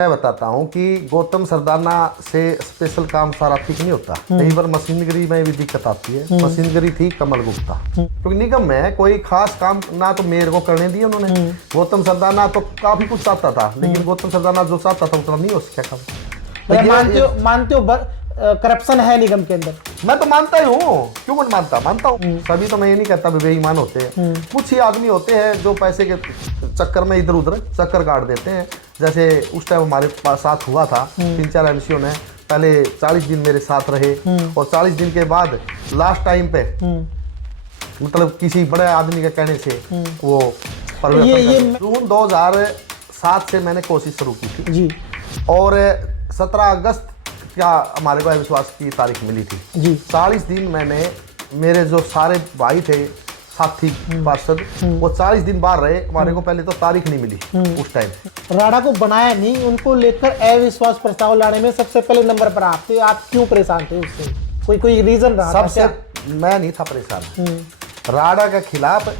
मैं बताता हूँ कि गौतम सरदाना से स्पेशल काम सारा ठीक नहीं होता। कई बार मशीनरी में भी दिक्कत आती है। मशीनरी थी कमल गुप्ता, क्योंकि निगम में कोई खास काम ना तो मेयर को करने दिया उन्होंने। गौतम सरदाना तो काफी कुछ चाहता था, लेकिन गौतम सरदाना जो चाहता था उतना नहीं हो सका काम। मानते हो करप्शन है निगम के अंदर? मैं तो मानता ही हूँ, क्यों नहीं मानता हूँ। सभी तो मैं ये नहीं कहता बेईमान होते हैं। कुछ ही आदमी होते हैं जो पैसे के चक्कर में इधर उधर चक्कर काट देते हैं। जैसे उस टाइम हमारे पास साथ हुआ था, 3-4 एमसीओ ने पहले 40 दिन मेरे साथ रहे, और 40 दिन के बाद लास्ट टाइम पे मतलब किसी बड़े आदमी के कहने से वो परिवर्तन। जून 2007 से मैंने कोशिश शुरू की थी जी, और 17 अगस्त क्या हमारे को अविश्वास की तारीख मिली थी जी। 40 दिन मैंने, मेरे जो सारे भाई थे साथी पार्षद, वो 40 दिन बाहर रहे। हमारे को पहले तो तारीख नहीं मिली उस टाइम। राणा को बनाया नहीं, उनको लेकर अविश्वास प्रस्ताव लाने में सबसे पहले नंबर पर आप थे। आप क्यों परेशान थे उससे? कोई रीजन रहा? सबसे मैं नहीं था परेशान, राणा के खिलाफ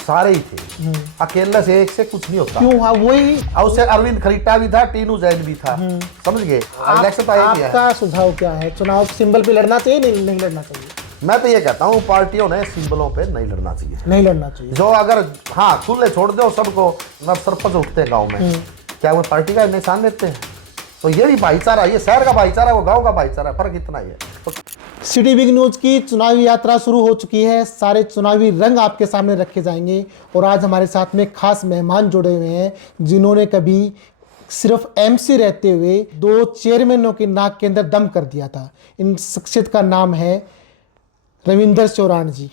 सारे ही थे, अकेले से एक से कुछ नहीं होता। क्यों? हाँ वही, उससे अरविंद खरीटा भी था, टीनू जैन भी था, समझ गए। इलेक्शन तो आपका सुझाव क्या है? चुनाव सिंबल पे लड़ना चाहिए, नहीं लड़ना चाहिए? मैं तो ये कहता हूँ पार्टियों ने सिंबलों पे नहीं लड़ना चाहिए। नहीं लड़ना चाहिए। जो अगर हाँ खुले छोड़ दो सबको, मतलब सरपंच उठते हैं गाँव में, क्या वो पार्टी का निशान लेते हैं? तो ये भी भाईचारा, ये शहर का भाईचारा, वो गाँव का भाईचारा, फर्क इतना ही है। तो सिटी बिग न्यूज़ की चुनावी यात्रा शुरू हो चुकी है। सारे चुनावी रंग आपके सामने रखे जाएंगे, और आज हमारे साथ में खास मेहमान जुड़े हुए हैं जिन्होंने कभी सिर्फ एमसी रहते हुए 2 चेयरमैनों की नाक के अंदर दम कर दिया था। इन शख्सियत का नाम है रविंदर चौरान जी।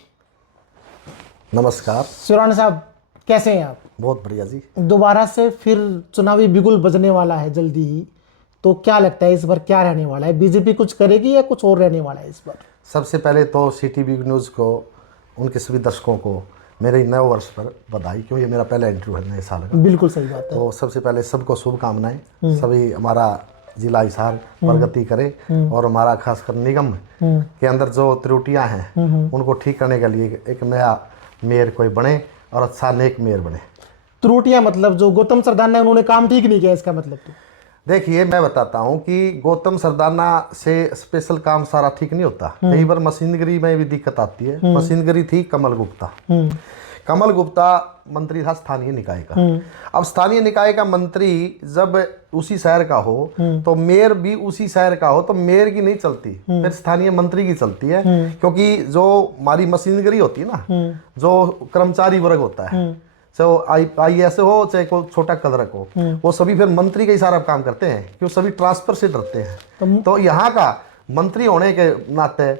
नमस्कार चौरान साहब, कैसे हैं आप? बहुत बढ़िया जी। दोबारा से फिर चुनावी बिगुल बजने वाला है जल्दी ही, तो क्या लगता है इस बार क्या रहने वाला है? बीजेपी कुछ करेगी या कुछ और रहने वाला है इस बार? सबसे पहले तो सिटी बिग न्यूज़ को, उनके सभी दर्शकों को मेरे नए वर्ष पर बधाई, क्यों ये मेरा पहला इंटरव्यू है नए साल का। बिल्कुल सही बात है। तो सबसे पहले सबको शुभकामनाएं। सभी हमारा जिला हिसार प्रगति करे, और हमारा खासकर निगम के अंदर जो त्रुटियां हैं उनको ठीक करने के लिए एक नया मेयर कोई बने, और अच्छा नेक मेयर बने। त्रुटियां मतलब जो गौतम सरदाना उन्होंने काम ठीक नहीं किया, इसका मतलब? तो देखिए मैं बताता हूँ कि गौतम सरदाना से स्पेशल काम सारा ठीक नहीं होता। कई बार मशीनरी में भी दिक्कत आती है। मशीनरी थी कमल गुप्ता। कमल गुप्ता मंत्री था स्थानीय निकाय का। अब स्थानीय निकाय का मंत्री जब उसी शहर का हो, तो मेयर भी उसी शहर का हो, तो मेयर की नहीं चलती, फिर स्थानीय मंत्री की चलती है। क्योंकि जो हमारी मशीनरी होती है ना, जो कर्मचारी वर्ग होता है, चाहे IAS हो चाहे कोई छोटा कलरक हो, वो सभी फिर मंत्री के ही सारा काम करते हैं, क्यों सभी ट्रांसफर से डरते हैं। तो यहाँ का मंत्री होने के नाते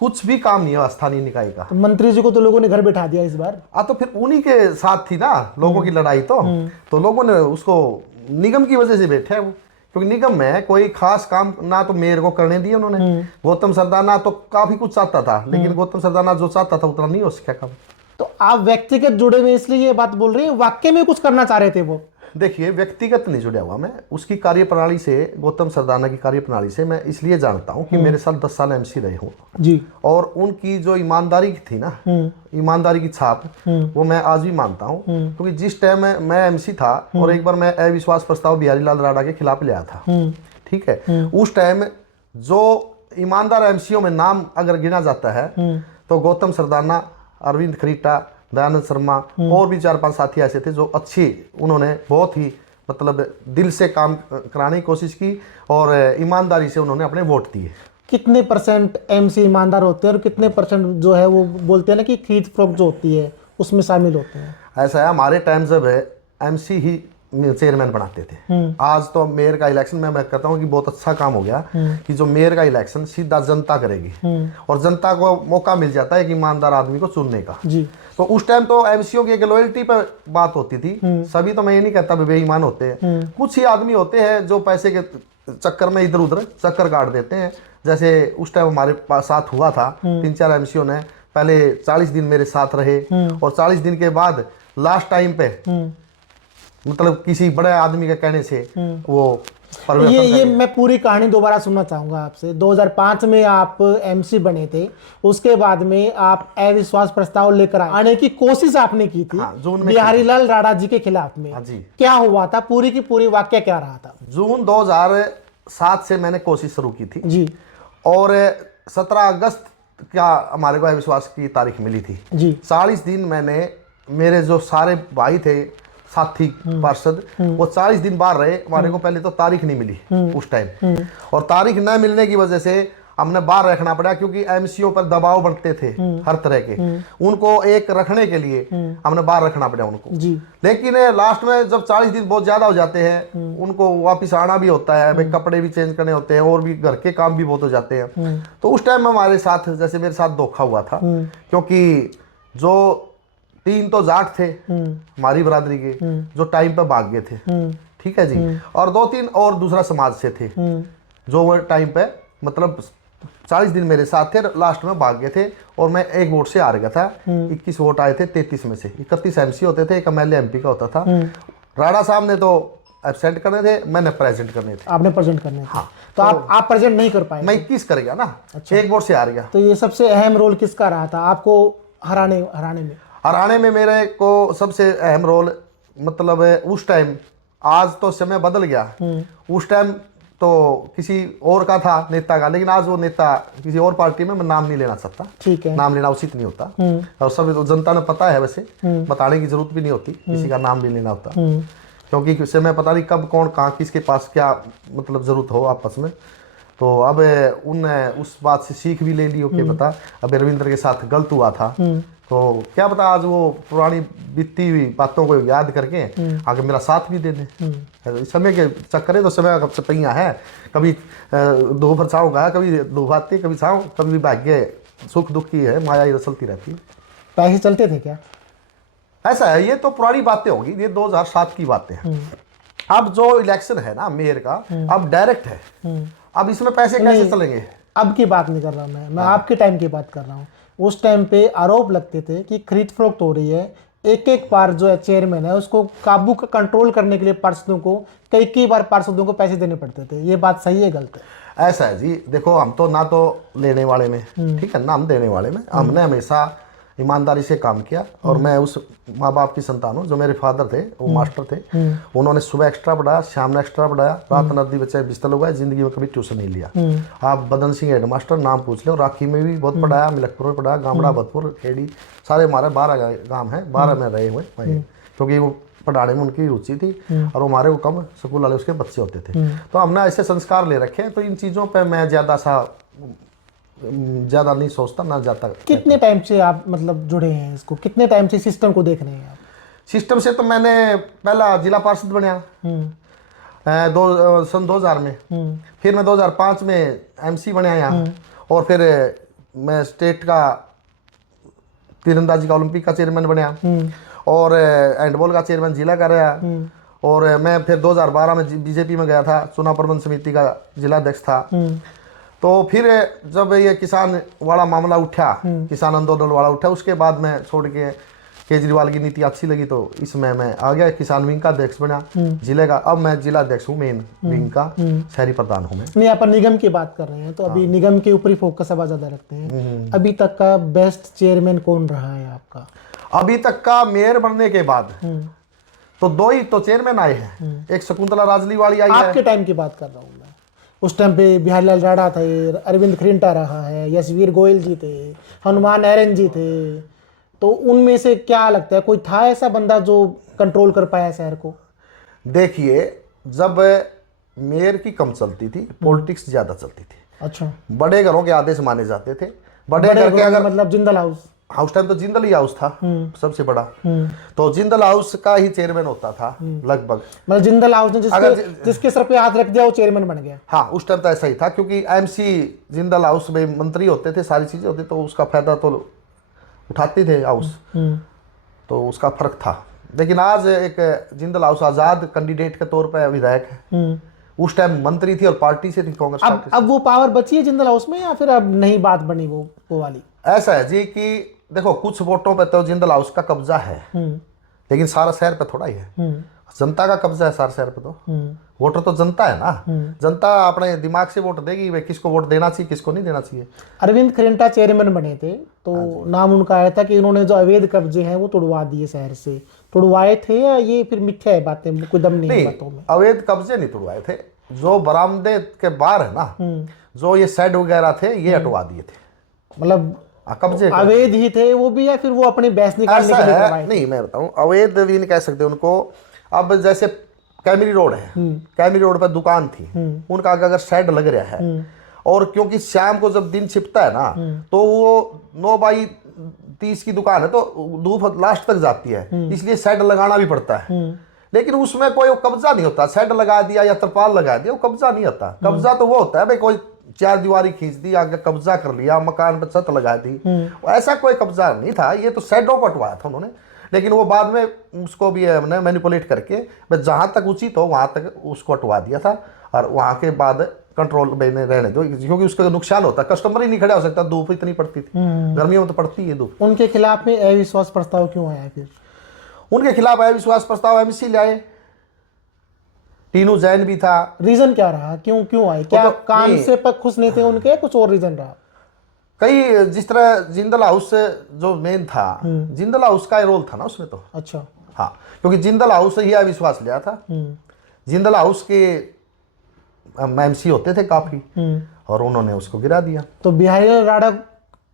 कुछ भी काम नहीं है स्थानीय निकाय का। तो मंत्री जी को तो लोगों ने घर बैठा दिया इस बार। तो फिर उन्हीं के साथ थी ना लोगों की लड़ाई। तो लोगों ने उसको निगम की वजह से बैठे हैं वो, क्योंकि निगम में कोई खास काम ना तो मेयर को करने दिया उन्होंने। गौतम सरदाना तो काफी कुछ चाहता था, लेकिन गौतम सरदाना जो चाहता था उतना नहीं हो सका काम। तो आप व्यक्तिगत जुड़े हुए इसलिए ये बात बोल रहे हैं, वाकई में कुछ करना चाह रहे थे वो? देखिए व्यक्तिगत नहीं जुड़ा हुआ मैं, उसकी कार्यप्रणाली से, गौतम सरदाना की कार्यप्रणाली से मैं इसलिए जानता हूँ कि मेरे साथ 10 साल एमसी रहे हूँ जी, और उनकी जो ईमानदारी थी ना, ईमानदारी की छाप, वो मैं आज भी मानता हूँ। क्योंकि जिस टाइम मैं एमसी था, और एक बार मैं अविश्वास प्रस्ताव बिहारी लाल राणा के खिलाफ ले आया था, ठीक है, उस टाइम जो ईमानदार एमसीओ में नाम अगर गिना जाता है तो गौतम सरदाना, अरविंद खरीटा, दयानंद शर्मा और भी 4-5 साथी ऐसे थे जो अच्छी, उन्होंने बहुत ही मतलब दिल से काम कराने की कोशिश की, और ईमानदारी से उन्होंने अपने वोट दिए। कितने परसेंट एमसी ईमानदार होते हैं, और कितने परसेंट जो है वो बोलते हैं ना कि खरीद फरोख्त जो होती है उसमें शामिल होते हैं? ऐसा है, हमारे टाइम जब एमसी ही चेयरमैन बनाते थे। आज तो मेयर का इलेक्शन में मैं कहता हूँ कि बहुत अच्छा काम हो गया कि जो मेयर का इलेक्शन सीधा जनता करेगी, और जनता को मौका मिल जाता है कि ईमानदार आदमी को चुनने का जी। तो उस टाइम तो एमसीओ की एक लॉयल्टी पर बात होती थी। सभी तो मैं ये नहीं कहता बेईमान होते हैं, कुछ ही आदमी होते हैं जो पैसे के चक्कर में इधर उधर चक्कर काट देते हैं। जैसे उस टाइम हमारे पास साथ हुआ था, 3-4 एमसीओ ने पहले 40 दिन मेरे साथ रहे, और 40 दिन के बाद लास्ट टाइम पे मतलब किसी बड़े आदमी के कहने से वो परिवर्तन ये मैं पूरी कहानी दोबारा सुनना चाहूंगा आपसे। 2005 में आप एमसी बने थे, उसके बाद में आप अविश्वास प्रस्ताव लेकर आने की कोशिश आपने की थी। हाँ, जून में बिहारी लाल राणा जी के खिलाफ में। हाँ जी। क्या हुआ था, पूरी की पूरी वाक्य क्या रहा था? जून 2007 से मैंने कोशिश शुरू की थी जी और 17 अगस्त का हमारे को अविश्वास की तारीख मिली थी जी। 40 दिन मैंने, मेरे जो सारे भाई थे साथी पार्षद, वो 40 दिन बाहर रहे। हमारे को पहले तो तारीख नहीं मिली उस टाइम, और तारीख न मिलने की वजह से हमने बाहर रखना पड़ा, क्योंकि एमसीओ पर दबाव बनते थे हर तरह के, उनको एक रखने के लिए हमने बाहर रखना पड़ा उनको जी। लेकिन लास्ट में जब 40 दिन बहुत ज्यादा हो जाते हैं, उनको वापस आना भी होता है, भाई कपड़े भी चेंज करने होते हैं और भी घर के काम भी बहुत हो जाते हैं। तो उस टाइम हमारे साथ, जैसे मेरे साथ धोखा हुआ था, क्योंकि जो 3 तो जाट थे हमारी बरादरी के, जो टाइम पे भाग गए थे, ठीक है जी, और 2-3 और दूसरा समाज से थे जो वो टाइम पे मतलब 40 दिन मेरे साथ थे, लास्ट में भाग गए थे और मैं 1 वोट से हार गया था। 21 वोट आए थे 33 में से, 31 एमसी होते थे, 1 एमएलए एमपी का होता था। राणा साहब ने तो एब्सेंट करने थे, मैंने प्रेजेंट करने थे। आपने प्रेजेंट करने थे। हाँ, तो आप प्रेजेंट नहीं कर पाए? मैं 21 कर गया ना। अच्छा। 1 वोट से हार गया। तो ये सबसे अहम रोल किसका रहा था आपको हराने में? हराने में मेरे को सबसे अहम रोल, मतलब उस टाइम, आज तो समय बदल गया, उस टाइम तो किसी और का था नेता का, लेकिन आज वो नेता किसी और पार्टी में, मैं नाम नहीं लेना चाहता, ठीक है, नाम लेना उचित नहीं होता, और सब तो जनता ने पता है, वैसे बताने की जरूरत भी नहीं होती, किसी का नाम भी लेना होता, क्योंकि समय पता नहीं कब कौन कहाँ किसके पास क्या मतलब जरूरत हो आपस में। तो अब उनने उस बात से सीख भी ले ली हो कि पता अब रविंद्र के साथ गलत हुआ था, तो क्या पता आज वो पुरानी बीती हुई बातों को याद करके आगे मेरा साथ भी दे दें। समय के चक्कर तो समय का पहिया है, कभी दो बरसाओं का, कभी दो भाती, कभी छाँव, कभी भाग्य सुख दुख की है, माया ये चलती रहती है। पैसे चलते थे क्या? ऐसा है, ये तो पुरानी बातें होगी, ये 2007 की बातें हैं। अब जो इलेक्शन है ना मेयर का, अब डायरेक्ट है, अब इसमें पैसे कैसे चलेंगे? अब की बात नहीं कर रहा मैं आपके टाइम की बात कर रहा हूँ। उस टाइम पे आरोप लगते थे कि खरीद फरोख्त हो रही है, एक बार जो है चेयरमैन है उसको काबू कंट्रोल करने के लिए पार्षदों को कई बार पार्षदों को पैसे देने पड़ते थे। ये बात सही है गलत है? ऐसा है जी, देखो हम तो ना तो लेने वाले में, ठीक है ना, हम देने वाले में, हमने हमेशा ईमानदारी से काम किया। और मैं उस माँ बाप की संतान हूँ, जो मेरे फादर थे वो मास्टर थे, उन्होंने सुबह एक्स्ट्रा पढ़ाया, शाम में एक्स्ट्रा पढ़ाया, रात नदी बच्चे बिस्तर लगाए, जिंदगी में कभी ट्यूशन नहीं लिया। आप बदन सिंह हेड मास्टर नाम पूछ लो, राखी में भी बहुत पढ़ाया, मिलकपुर में पढ़ाया, गामड़ा, भतपुर, खेड़ी, सारे हमारे 12 गांव हैं, 12 में रहे हुए, क्योंकि वो पढ़ाने में उनकी रुचि थी और वो हमारे को कम स्कूल वाले उसके बच्चे होते थे। तो हमने ऐसे संस्कार ले रखे हैं, तो इन चीज़ों पर मैं ज़्यादा नहीं सोचता, ना जाता। कितने टाइम से आप मतलब जुड़े हैं इसको, कितने टाइम से सिस्टम को देख रहे हैं आप? सिस्टम से तो मैंने पहला जिला पार्षद बनया सन 2000 में, फिर मैं 2005 में एमसी बनया यहाँ, और फिर मैं स्टेट का तीरंदाजी का ओलंपिक का चेयरमैन बनया, और हैंडबॉल का चेयरमैन जिला का रहा, और मैं फिर 2012 में बीजेपी में गया था, चुनाव प्रबंध समिति का जिला अध्यक्ष था। तो फिर जब ये किसान वाला मामला उठा, किसान आंदोलन वाला उठा, उसके बाद मैं छोड़ के केजरीवाल की नीति अच्छी लगी, तो इसमें मैं आ गया, किसान विंग का अध्यक्ष बना जिले का। अब मैं जिला अध्यक्ष हूँ, मेन विंग का शहरी प्रधान हूँ मैं। नहीं, अपन निगम की बात कर रहे हैं, तो अभी निगम के ऊपर ही फोकस अब ज़्यादा रखते हैं। अभी तक का बेस्ट चेयरमैन कौन रहा है आपका? अभी तक का मेयर बनने के बाद तो 2 ही तो चेयरमैन आए हैं, एक शकुंतला राजली वाली आई है। आपके टाइम की बात कर रहा हूँ मैं। उस टाइम पे बिहारी लाल राणा थे, अरविंद खरिंटा रहा है, यशवीर गोयल जी थे, हनुमान एरन जी थे, तो उनमें से क्या लगता है कोई था ऐसा बंदा जो कंट्रोल कर पाया शहर को? देखिए, जब मेयर की कम चलती थी, पॉलिटिक्स ज्यादा चलती थी। अच्छा, बड़े घरों के आदेश माने जाते थे, बड़े घर के अगर मतलब जिंदल हाउस टाइम तो जिंदल ही हाउस था सबसे बड़ा, तो जिंदल हाउस का ही चेयरमैन होता था लगभग। मतलब जिंदल हाउस ने जिसके सर पे हाथ रख दिया वो चेयरमैन बन गया। हाँ, उस टाइम तो ऐसा ही था, क्योंकि एमसी जिंदल हाउस में मंत्री होते थे, सारी चीजें होती, तो उसका फायदा तो उठाते थे हाउस, तो उसका फर्क था। लेकिन आज एक जिंदल हाउस आजाद कैंडिडेट के तौर पर विधायक है, उस टाइम मंत्री थी और पार्टी से थी, कांग्रेस पार्टी। अब वो पावर बची है जिंदल हाउस में, या फिर अब नई बात बनी वो वाली? ऐसा है जी कि देखो, कुछ वोटों पे तो जिंदल हाउस का कब्जा है, लेकिन सारा शहर पे थोड़ा ही है। जनता का कब्जा है सारे शहर पे तो। वोटर तो जनता है ना, जनता अपने दिमाग से वोट देगी भाई किसको वोट देना चाहिए किसको नहीं देना चाहिए। अरविंद खरेंटा चेयरमैन बने थे तो नाम उनका आया था कि उन्होंने जो अवैध कब्जे हैं वो तुड़वा दिए शहर से, तुड़वाए थे या ये फिर मिथ्या है बातें, कोई दम नहीं है बातों में? अवैध कब्जे नहीं तुड़वाए थे, जो बरामदे के बाहर है ना, जो ये शेड वगैरह थे ये हटवा दिए थे। मतलब कब्जे अवैध ही थे वो भी, या फिर वो अपनी बहस निकालने के लिए ऐसा करवाए है थे? नहीं, मैं बताऊं अवैध भी नहीं कह सकते उनको। अब जैसे कैमरी रोड है, कैमरी रोड पर दुकान थी, उनका अगर शेड लग रहा है और क्योंकि शाम को जब दिन छिपता है ना तो वो 9x30 की दुकान है तो धूप लास्ट तक जाती है, इसलिए शेड लगाना भी पड़ता है। लेकिन उसमें कोई कब्जा नहीं होता, शेड लगा दिया या तरपाल लगा दिया वो कब्जा नहीं होता। कब्जा तो वो होता है भाई कोई चार दीवारी खींच दी, आगे कब्जा कर लिया, मकान पर छत लगा दी, ऐसा कोई कब्जा नहीं था। ये तो शेडों को हटवाया था उन्होंने, लेकिन वो बाद में उसको भी हमने मैनिपुलेट करके बस जहाँ तक उचित हो वहाँ तक उसको हटवा दिया था। और वहाँ के बाद कंट्रोल में रहने दो, क्योंकि उसका नुकसान होता, कस्टमर ही नहीं खड़ा हो सकता, धूप इतनी पड़ती थी, गर्मियों में तो पड़ती है धूप। उनके खिलाफ में अविश्वास प्रस्ताव क्यों आया फिर? उनके खिलाफ अविश्वास प्रस्ताव एमसी लाए, टीनू जैन भी था। रीजन क्या रहा, क्यों आए? क्या काम से खुश नहीं थे उनके, कुछ और रीजन रहा? कई जिस तरह जिंदल हाउस जो मेन था, जिंदल हाउस का रोल था ना उसमें तो। अच्छा। हाँ, क्योंकि जिंदल हाउस ही अविश्वास लिया था। जिंदल हाउस के एमसी होते थे काफी और उन्होंने उसको गिरा दिया। तो बिहारी राणा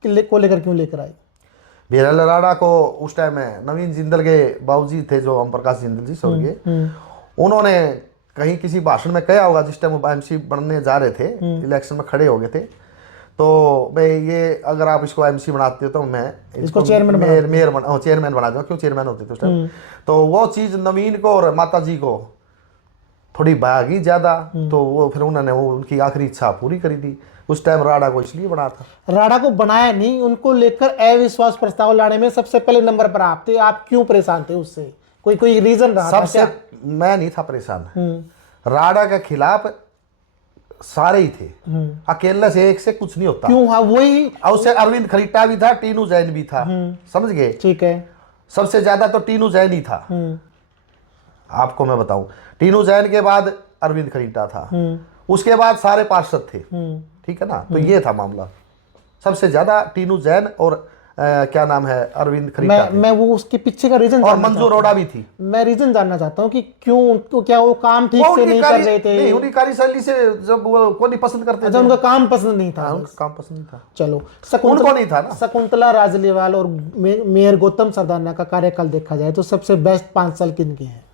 को लेकर क्यों लेकर आए? बिहारी राणा को उस टाइम में नवीन जिंदल के बाबूजी थे जो ओम प्रकाश जिंदल जी स्वर्गीय, उन्होंने कहीं किसी भाषण में कहा होगा जिस टाइम वो एमसी बनने जा रहे थे, इलेक्शन में खड़े हो गए थे, तो भाई ये अगर आप इसको एमसी बनाते हो तो मैं इसको चेयरमैन चेयरमैन बना दूंगा। क्यों चेयरमैन होते थे उस टाइम? तो वो चीज़ नवीन को और माता जी को थोड़ी भागी ज़्यादा, तो वो फिर उन्होंने वो उनकी आखिरी इच्छा पूरी करी थी। उस टाइम राणा को इसलिए बना था। राणा को बनाया नहीं, उनको लेकर अविश्वास प्रस्ताव लाने में सबसे पहले नंबर पर आप थे। आप क्यों परेशान थे उससे? कोई रीजन रहा था? सबसे मैं नहीं था परेशान, राणा के खिलाफ सारे ही थे, अकेले से एक से कुछ नहीं होता। क्यों? हाँ वही, उससे अरविंद खरीटा भी था, टीनू जैन भी था, समझ गए? ठीक है। सबसे ज्यादा तो टीनू जैन ही था। आपको मैं बताऊं, टीनू जैन के बाद अरविंद खरीटा था, उसके बाद सारे पार्षद थे, ठीक है ना? तो ये था मामला, सबसे ज्यादा टीनू जैन और क्या नाम है अरविंद खरीटा। मैं वो उसके पीछे का रीजन, और मंजू अरोड़ा भी थी। मैं रीजन जानना चाहता हूँ कि क्यों उनको, क्या वो काम ठीक से नहीं कर रहे थे? नहीं, उनकी कार्यशैली से जब वो को नहीं पसंद करते थे। उनका काम पसंद नहीं था। उनका काम पसंद नहीं था। चलो, उनको नहीं था ना। शकुंतला राजलीवाल और मेयर गौतम सरदाना का कार्यकाल देखा जाए तो सबसे बेस्ट 5 साल किनके हैं?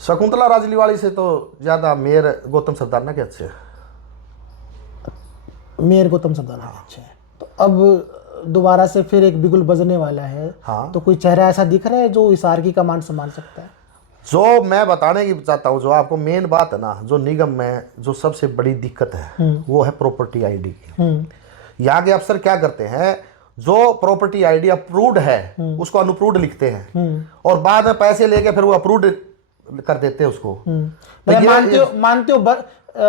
शकुंतला राजलीवाली से तो ज्यादा मेयर गौतम सरदाना के अच्छे हैं। मेयर गौतम सरदाना के अच्छे हैं। तो अब दोबारा से फिर एक बिगुल बजने वाला है। हाँ। तो कोई चेहरा ऐसा दिख रहा है जो हिसार की कमान संभाल सकता है? जो मैं बताने की चाहता हूँ, जो आपको मेन बात है ना, जो निगम में जो सबसे बड़ी दिक्कत है वो है प्रॉपर्टी आईडी की। यहाँ के अफसर क्या करते हैं, जो प्रॉपर्टी आईडी अप्रूव्ड है उसको अनअप्रूव्ड लिखते हैं और बाद में पैसे लेके फिर वो अप्रूव्ड कर देते हैं उसको। मानते हो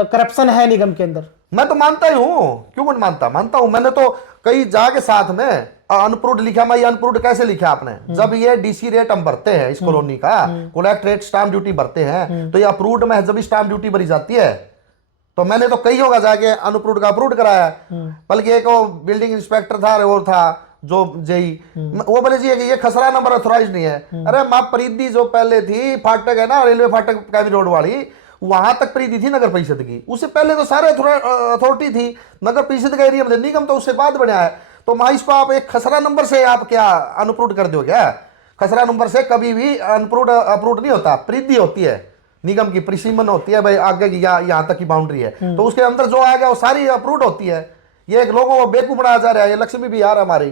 करप्शन है निगम के अंदर? मैं तो मानता ही हूँ, क्यों नहीं मानता हूँ। मैंने तो कई जाके साथ में अनअप्रूव्ड लिखा। मैं अनअप्रूव्ड कैसे लिखा आपने? जब ये डीसी रेट हम भरते हैं इस कॉलोनी का, कलेक्ट रेट स्टाम्प ड्यूटी भरते हैं, तो ये अप्रूव्ड में जब स्टाम्प ड्यूटी भरी जाती है तो मैंने तो कई होगा जाके अनअप्रूव्ड का अप्रूव्ड कराया। बल्कि एक वो बिल्डिंग इंस्पेक्टर था, वो था जो जेई, वो बोले जी ये खसरा नंबर अथोराइज नहीं है। अरे माँ परिधि जो पहले थी फाटक है ना, रेलवे फाटक कैवी रोड वाली, वहां तक परिधि थी नगर परिषद की, उससे पहले तो सारे अथॉरिटी थी नगर परिषद का एरिया में, निगम तो उससे बाद बना है। तो माँ इसको आप एक खसरा नंबर से आप क्या अनअप्रूव्ड कर दो क्या? खसरा नंबर से कभी भी अप्रूव्ड नहीं होता, परिधि होती है निगम की, परिसीमन होती है भाई आगे की यहाँ तक की बाउंड्री है, तो उसके अंदर जो आ गया वो सारी अप्रूव्ड होती है। ये एक लोगों को बेवकूफ बनाया जा रहा है। ये लक्ष्मी विहार हमारी,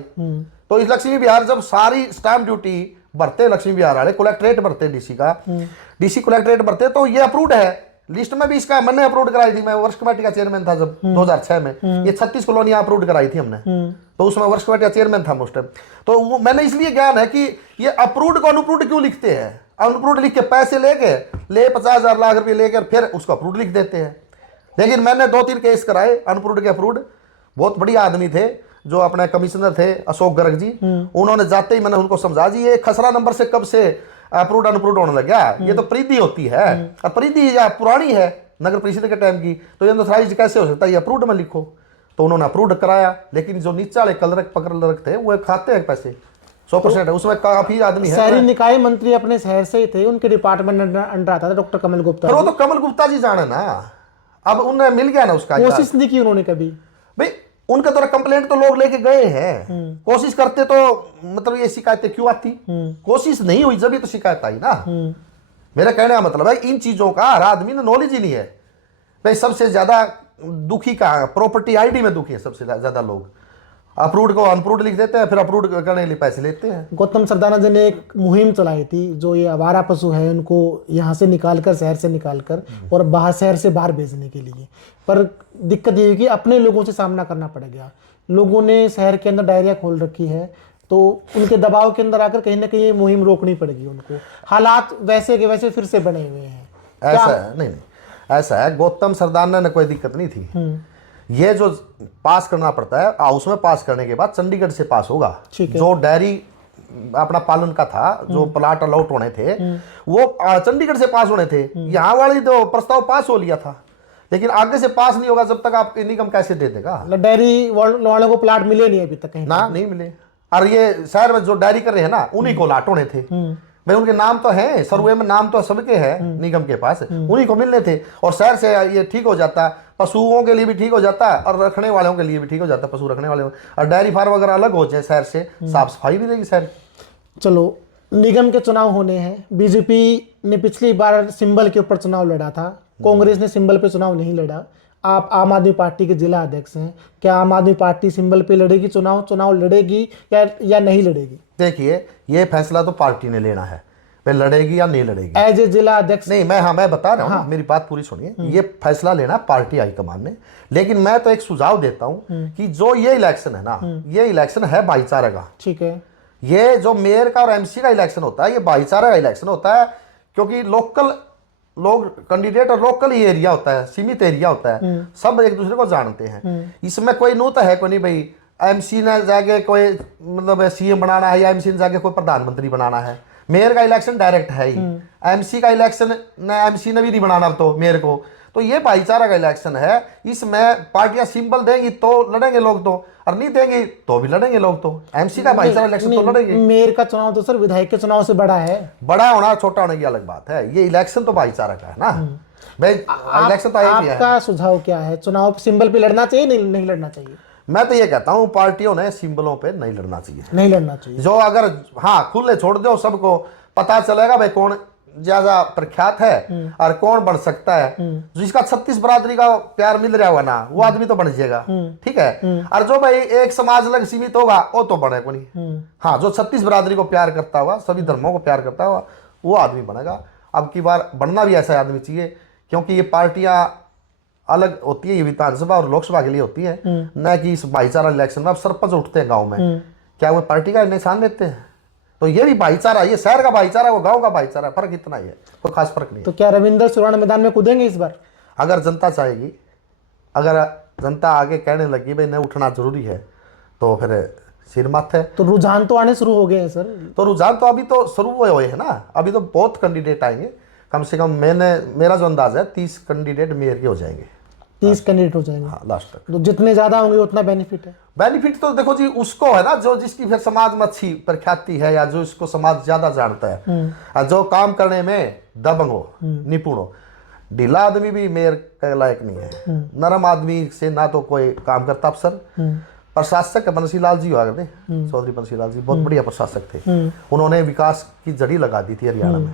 तो इस लक्ष्मी विहार जब सारी स्टाम्प ड्यूटी भरते हैं लक्ष्मी विहार वाले, कलेक्ट्रेट भरते हैं डीसी का, डीसी कलेक्ट्रेट भरते हैं, तो ये अप्रूव्ड है। लिस्ट में भी इसका मैंने अप्रूव कराई थी, मैं वर्ष कमेटी का चेयरमैन था जब 2006 में। ये 36 कॉलोनियां अप्रूव कराई थी हमने, तो उसमें वर्ष कमेटी का चेयरमैन था उस टाइम। तो वो मैंने इसलिए ज्ञान है कि ये अप्रूव्ड को अनअप्रूव्ड क्यों लिखते हैं। अनअप्रूव्ड लिख के पैसे लेके 50,000 लाख रुपए लेकर फिर उसको अप्रूव्ड लिख देते हैं। लेकिन मैंने 2-3 केस कराए अनअप्रूव्ड के अप्रूव्ड। बहुत बढ़िया आदमी थे जो अपने कमिश्नर थे अशोक गर्ग जी, उन्होंने जाते ही मैंने उनको समझा जी ये खसरा नंबर से कब से अप्रूव्ड अनअप्रूव्ड होने लग गया। ये तो प्रीति होती है, और प्रीति या पुरानी है नगर परिषद के टाइम की, तो ये अनऑथराइज्ड कैसे हो सकता है? ये अप्रूव्ड में लिखो। तो उन्होंने अप्रूव्ड कराया, लेकिन जो नीचे वाले कलरक पकड़ थे वो खाते हैं पैसे 100%। उसमें काफी आदमी है। शहरी निकाय मंत्री अपने शहर से ही थे, उनके डिपार्टमेंट अंडर आता था डॉक्टर कमल गुप्ता। वो तो कमल गुप्ता जी जाने ना, अब उन्हें मिल गया ना उसका। कोशिश नहीं की उन्होंने कभी भाई, उनके तरह कंप्लेंट तो लोग लेके गए हैं, कोशिश करते तो मतलब ये शिकायतें क्यों आती? कोशिश नहीं हुई जब ही तो शिकायत आई ना। मेरा कहने का मतलब है इन चीजों का हर आदमी ने नॉलेज ही नहीं है। भाई सबसे ज्यादा दुखी कहाँ? प्रॉपर्टी आईडी में दुखी है सबसे ज्यादा लोग। अप्रूव्ड को अनप्रूव्ड लिख देते हैं, फिर अप्रूव्ड करने के लिए पैसे लेते हैं। गौतम सरदाना जी ने एक मुहिम चलाई थी, जो ये आवारा पशु है उनको यहाँ से निकालकर, शहर से निकालकर और बाहर शहर से बाहर भेजने के लिए। पर दिक्कत ये हुई कि अपने लोगों से सामना करना पड़ गया। लोगों ने शहर के अंदर डायरिया खोल रखी है, तो उनके दबाव के अंदर आकर कहीं ना कहीं ये मुहिम रोकनी पड़ेगी उनको। हालात वैसे के वैसे फिर से बने हुए हैं। ऐसा है नहीं, ऐसा है, गौतम सरदाना ने कोई दिक्कत नहीं थी। ये जो पास करना पड़ता है हाउस में, पास करने के बाद चंडीगढ़ से पास होगा। जो डेयरी अपना पालन का था, जो प्लाट अलाउट होने थे वो चंडीगढ़ से पास होने थे। यहाँ वाली तो प्रस्ताव पास हो लिया था, लेकिन आगे से पास नहीं होगा जब तक आप निगम कैसे दे देगा? डेयरी वालों को प्लाट मिले नहीं अभी तक कहीं ना, नहीं मिले। और ये शहर में जो डेयरी कर रहे हैं ना, उन्हीं को लाट होने थे। भाई उनके नाम तो हैं, सर्वे में नाम तो सबके हैं निगम के पास, उन्हीं को मिलने थे। और शहर से ये ठीक हो जाता, पशुओं के लिए भी ठीक हो जाता और रखने वालों के लिए भी ठीक हो जाता, पशु रखने वाले। और डेयरी फार्म अगर अलग हो जाए शहर से, साफ सफाई भी रहेगी शहर की। चलो, निगम के चुनाव होने हैं। बीजेपी ने पिछली बार सिंबल के ऊपर चुनाव लड़ा था, कांग्रेस ने सिंबल पे चुनाव नहीं लड़ा। आप आम आदमी पार्टी के जिला अध्यक्ष हैं, क्या आम आदमी पार्टी सिंबल पे लड़ेगी चुनाव लड़ेगी या नहीं लड़ेगी? देखिए, ये फैसला तो पार्टी ने लेना है, वे लड़ेगी या नहीं लड़ेगी। एज ए जिला अध्यक्ष नहीं, मैं बता रहा हूँ, मेरी बात पूरी सुनिए। ये फैसला लेना पार्टी हाईकमान ने, लेकिन मैं तो एक सुझाव देता हूँ कि जो ये इलेक्शन है ना, ये इलेक्शन है भाईचारे का। ठीक है, ये जो मेयर का और एमसी का इलेक्शन होता है, ये भाईचारे का इलेक्शन होता है, क्योंकि लोकल लोग कैंडिडेट और लोकल ही एरिया होता है, सीमित एरिया होता है, सब एक दूसरे को जानते हैं। इसमें कोई नूत है कोई नहीं भाई, एमसी ने जाके कोई मतलब सीएम बनाना है या एमसी ने जाके कोई प्रधानमंत्री बनाना है। मेयर का इलेक्शन डायरेक्ट है ही, एमसी का इलेक्शन एमसी ने भी नहीं बनाना तो मेयर को। तो ये भाईचारा का इलेक्शन है, इसमें पार्टियां सिंबल देंगी तो लड़ेंगे लोग, तो और नहीं देंगे तो भी लड़ेंगे लोग। तो एमसी का भाईचारा इलेक्शन तो लड़ेंगे। मेयर का चुनाव तो सर विधायक के चुनाव से बड़ा है। बड़ा होना छोटा होने की अलग बात है, ये इलेक्शन तो भाईचारा का है ना भाई। इलेक्शन तो आपका सुझाव क्या है? चुनाव सिंबल पे लड़ना चाहिए नहीं लड़ना चाहिए? मैं तो ये कहता हूँ पार्टियों ने सिंबलों पे नहीं लड़ना चाहिए। नहीं लड़ना चाहिए। जो अगर हाँ खुले छोड़ दो, सबको पता चलेगा भाई कौन ज्यादा प्रख्यात है और कौन बन सकता है। जिसका 36 बरादरी का प्यार मिल रहा होगा ना, वो आदमी तो बन जाएगा, ठीक है। और जो भाई एक समाज लग सीमित होगा वो तो बने को नहीं। हाँ, जो 36 बरादरी को प्यार करता हुआ, सभी धर्मों को प्यार करता हुआ, वो आदमी बनेगा। अब की बार बनना भी ऐसा आदमी चाहिए, क्योंकि ये पार्टियां अलग होती है, ये विधानसभा और लोकसभा के लिए होती है, न कि इस भाईचारा इलेक्शन में। अब सरपंच उठते हैं गाँव में, क्या वो पार्टी का निशान लेते हैं? तो ये भी भाईचारा, ये शहर का भाईचारा, वो गांव का भाईचारा, फर्क इतना ही है, कोई खास फर्क नहीं है। तो क्या रविंद्र सुवर्ण मैदान में कूदेंगे इस बार? अगर जनता चाहेगी, अगर जनता आगे कहने लगी भाई नहीं उठना जरूरी है, तो फिर सिर मत है। तो रुझान तो आने शुरू हो गए हैं सर। तो रुझान तो अभी तो शुरू हुए हैं ना, अभी तो बहुत कैंडिडेट आएंगे। कम से कम मेरा जो अंदाज है 30 कैंडिडेट मेयर के हो जाएंगे। 30 कैंडिडेट हो जाएंगे? हाँ, लास्ट तक। तो जितने ज्यादा होंगे उतना बेनिफिट है। बेनिफिट तो देखो जी उसको है ना, जो जिसकी फिर समाज में अच्छी प्रख्याति है, या जो इसको समाज ज्यादा जानता है, और जो काम करने में दबंग हो, निपुण हो। ढीला आदमी भी मेयर के लायक नहीं है, नरम आदमी से ना तो कोई काम करता अफसर। प्रशासक बंसीलाल जी हुआ करते, चौधरी बंसीलाल जी बहुत बढ़िया प्रशासक थे। उन्होंने विकास की जड़ी लगा दी थी हरियाणा में,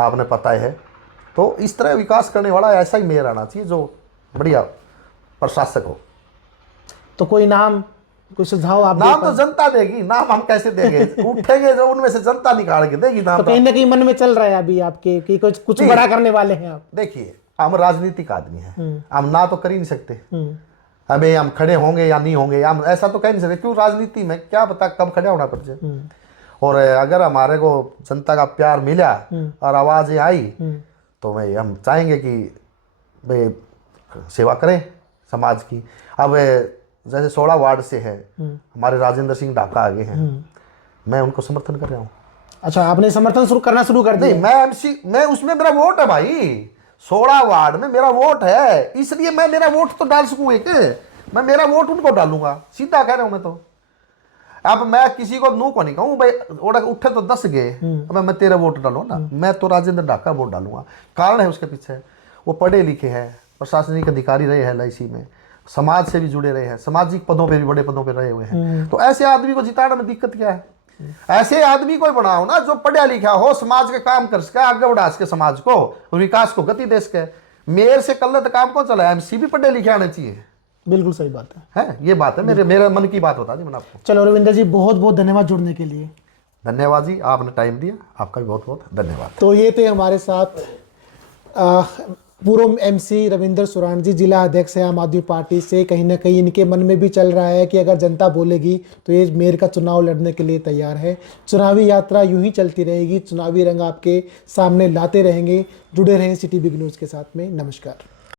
आपने पता है। तो इस तरह विकास करने वाला ऐसा ही मेयर आना चाहिए, जो बढ़िया प्रशासक हो। तो कोई नाम, कोई सुझाव आप? नाम तो जनता देगी, नाम हम कैसे देंगे? उठेंगे जो उनमें से जनता निकाल के देगी नाम। तो कहीं ना कहीं मन में चल रहा है अभी आपके कि कुछ बड़ा करने वाले हैं आप? देखिए, हम राजनीतिक आदमी हैं, हम ना तो कर ही नहीं सकते। अबे हम खड़े होंगे या नहीं होंगे, हम ऐसा तो कह नहीं सकते, क्यों? राजनीति में क्या पता कब खड़ा होना पड़ जाए। और अगर हमारे को जनता का प्यार मिला और आवाजें आई, तो भाई हम चाहेंगे कि भाई सेवा करें समाज की। अब जैसे 16 वार्ड से है, हमारे राजेंद्र सिंह ढाका आगे हैं, मैं उनको समर्थन कर रहा हूँ। अच्छा, आपने समर्थन शुरू कर नहीं, दिया। मैं एमसी, मैं उसमें मेरा वोट है भाई, 16 वार्ड में मेरा वोट है, इसलिए मैं मेरा वोट तो डाल सकूं एक, मैं मेरा वोट उनको डालूंगा, सीधा कह रहा हूं मैं तो। अब मैं किसी को नू को नहीं कहूँ भाई, उठे तो 10 गए, अब मैं तेरा वोट डालूँ ना, मैं तो राजेंद्र ढाका वोट डालूंगा। कारण है उसके पीछे, वो पढ़े लिखे हैं, प्रशासनिक अधिकारी रहे हैं LIC में, समाज से भी जुड़े रहे हैं, सामाजिक पदों पे भी बड़े पदों पे रहे हुए हैं, तो ऐसे आदमी को जिताने में दिक्कत क्या है? ऐसे आदमी को ही बनाओ ना जो पढ़ा लिखा हो, समाज के काम कर सके, आगे बढ़ा सके समाज को, विकास को गति दे सके। मेयर से कल तक काम कौन चला? MC भी पढ़े लिखे आने चाहिए। बिल्कुल सही बात है। ये बात है, मेरे मन की बात बता दी मैंने आपको। चलो रविंदर जी, बहुत बहुत धन्यवाद जुड़ने के लिए। धन्यवाद जी, आपने टाइम दिया, आपका भी बहुत बहुत धन्यवाद। तो ये थे हमारे साथ पूर्व MC रविंदर सुराण जी, जिला अध्यक्ष है आम आदमी पार्टी से। कहीं ना कहीं इनके मन में भी चल रहा है कि अगर जनता बोलेगी तो ये मेयर का चुनाव लड़ने के लिए तैयार है। चुनावी यात्रा यूं ही चलती रहेगी, चुनावी रंग आपके सामने लाते रहेंगे। जुड़े रहें सिटी बिग न्यूज़ के साथ में। नमस्कार।